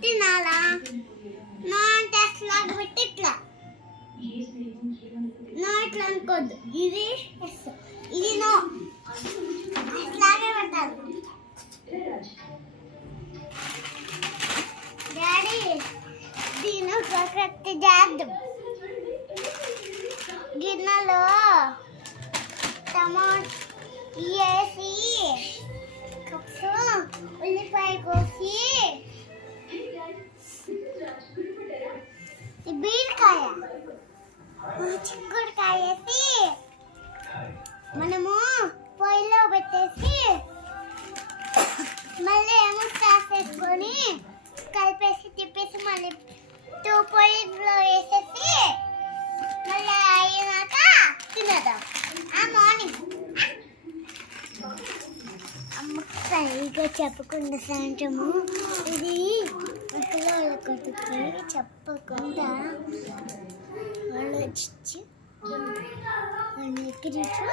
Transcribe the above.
తినాలా నో అంటే అట్లాగా పెట్టి ఇట్లా నో ఇట్లా అనుకోద్దు ఇది ఎస్ ఇది నో అట్లాగే పెట్టాలి డాడీ దీని ప్రకృతి చేద్దాం గిన్నెలో టమాటా వేసి కప్స్ ఉల్లిపాయ కోసి బీరకాయ చిక్కుడుకాయ వేసి మనము పొయ్యిలో పెట్టేసి మళ్ళీ ఏమో సాస్ వేసుకొని కలిపేసి తిప్పేసి మళ్ళీ పొయ్యిలో వేసేసి మళ్ళీ అయినాక తినేద్దాం ఆ మార్నింగ్ అమ్మకి సరిగ్గా చెప్పకుండా సాయంత్రము ఇది అక్కలో వాళ్ళ కొడుకు చెప్పకుండా వాళ్ళు వచ్చి వాళ్ళు ఎక్కించు